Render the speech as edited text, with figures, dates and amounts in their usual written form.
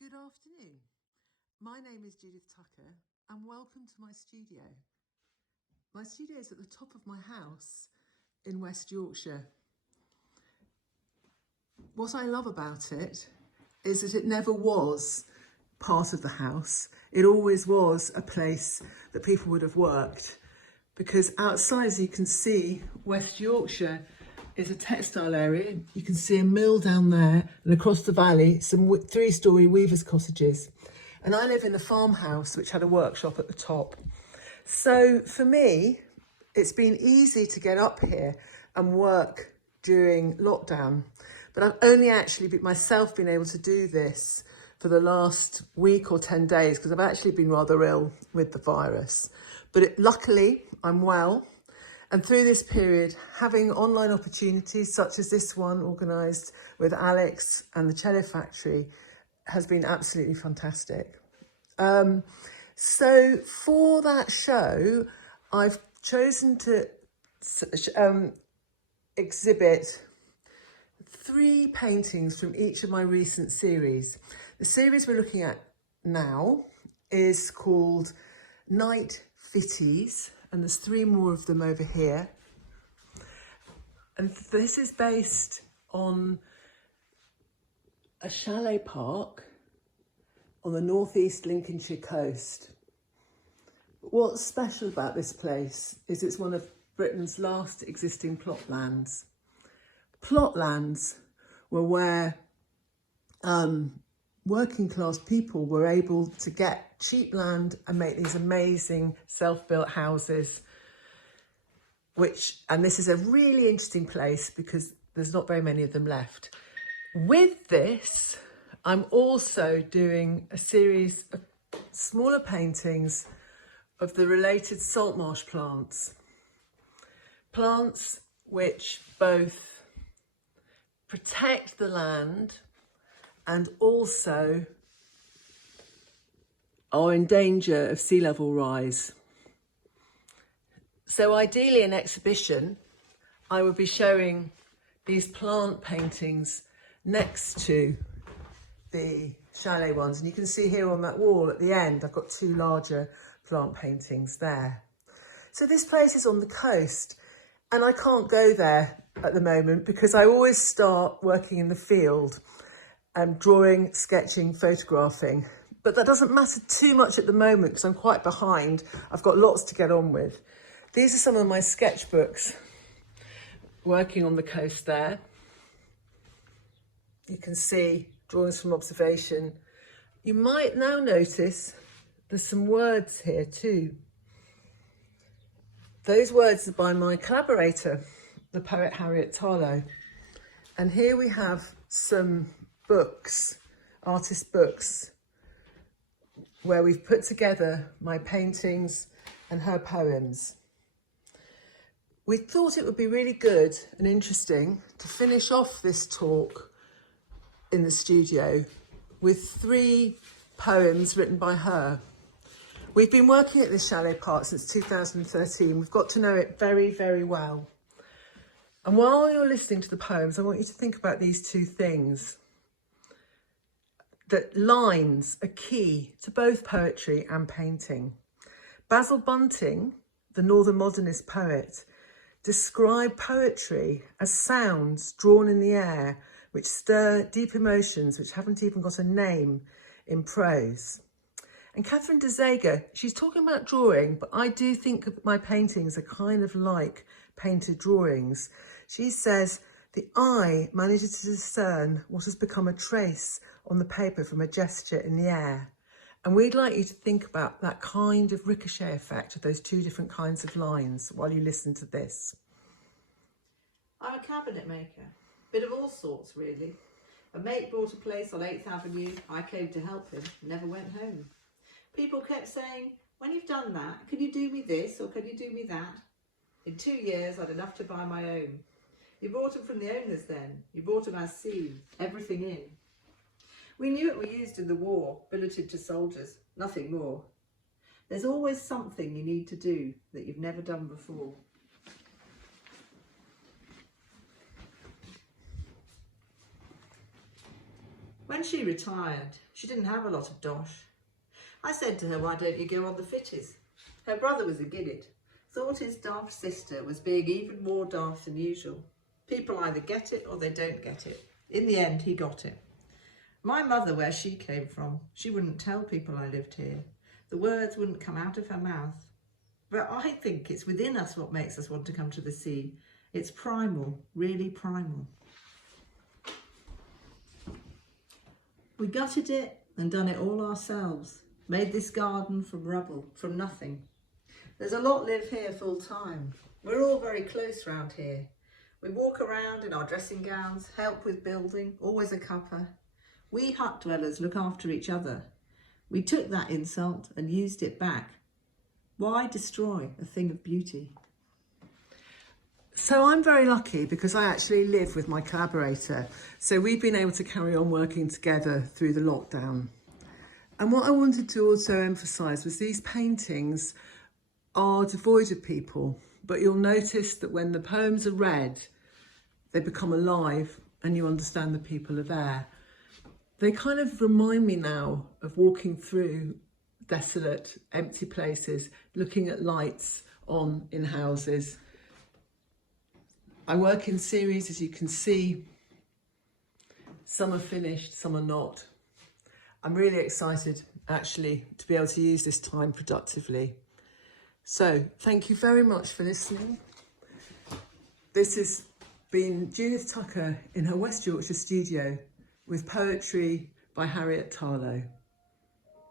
Good afternoon. My name is Judith Tucker and welcome to my studio. My studio is at the top of my house in West Yorkshire. What I love about it is that it never was part of the house. It always was a place that people would have worked, because outside, as you can see, West Yorkshire is a textile area. You can see a mill down there, and across the valley some three-storey weavers' cottages. And I live in a farmhouse which had a workshop at the top. So for me, it's been easy to get up here and work during lockdown. But I've only actually myself been able to do this for the last week or 10 days because I've actually been rather ill with the virus. But luckily, I'm well. And through this period, having online opportunities such as this one organised with Alex and the Cello Factory has been absolutely fantastic. So for that show, I've chosen to exhibit 3 paintings from each of my recent series. The series we're looking at now is called Night Fitties, and there's 3 more of them over here. And this is based on a chalet park on the northeast Lincolnshire coast. What's special about this place is it's one of Britain's last existing plot lands. Plot lands were where working class people were able to get cheap land and make these amazing self-built houses, and this is a really interesting place because there's not very many of them left. With this, I'm also doing a series of smaller paintings of the related salt marsh plants. Plants which both protect the land and also are in danger of sea level rise. So ideally in exhibition, I would be showing these plant paintings next to the chalet ones. And you can see here on that wall at the end, I've got 2 larger plant paintings there. So this place is on the coast and I can't go there at the moment because I always start working in the field, drawing, sketching, photographing. But that doesn't matter too much at the moment because I'm quite behind. I've got lots to get on with. These are some of my sketchbooks working on the coast there. You can see drawings from observation. You might now notice there's some words here too. Those words are by my collaborator, the poet Harriet Tarlow. And here we have some books, artist books, where we've put together my paintings and her poems. We thought it would be really good and interesting to finish off this talk in the studio with 3 poems written by her. We've been working at this chalet park since 2013. We've got to know it very, very well. And while you're listening to the poems, I want you to think about these 2 things. That lines are key to both poetry and painting. Basil Bunting, the Northern Modernist poet, described poetry as sounds drawn in the air which stir deep emotions which haven't even got a name in prose. And Catherine de Zager, she's talking about drawing, but I do think that my paintings are kind of like painted drawings. She says, the eye manages to discern what has become a trace on the paper from a gesture in the air. And we'd like you to think about that kind of ricochet effect of those 2 different kinds of lines while you listen to this. I'm a cabinet maker, bit of all sorts really. A mate bought a place on 8th Avenue, I came to help him, never went home. People kept saying, when you've done that, can you do me this or can you do me that? In 2 years I'd enough to buy my own. You bought them from the owners then, you bought them as seen, everything in. We knew it were used in the war, billeted to soldiers, nothing more. There's always something you need to do that you've never done before. When When she retired, she didn't have a lot of dosh. I said to her, why don't you go on the fitties? Her brother was a Guinness, thought his daft sister was being even more daft than usual. People either get it or they don't get it. In the end, he got it. My mother, where she came from, she wouldn't tell people I lived here. The words wouldn't come out of her mouth. But I think it's within us what makes us want to come to the sea. It's primal, really primal. We gutted it and done it all ourselves. Made this garden from rubble, from nothing. There's a lot live here full time. We're all very close round here. We walk around in our dressing gowns, help with building, always a cuppa. We hut dwellers look after each other. We took that insult and used it back. Why destroy a thing of beauty? So I'm very lucky because I actually live with my collaborator. So we've been able to carry on working together through the lockdown. And what I wanted to also emphasise was these paintings are devoid of people, but you'll notice that when the poems are read, they become alive and you understand the people are there. They kind of remind me now of walking through desolate, empty places, looking at lights on in houses. I work in series, as you can see. Some are finished, some are not. I'm really excited, actually, to be able to use this time productively. So, thank you very much for listening. This has been Judith Tucker in her West Yorkshire studio with poetry by Harriet Tarlow.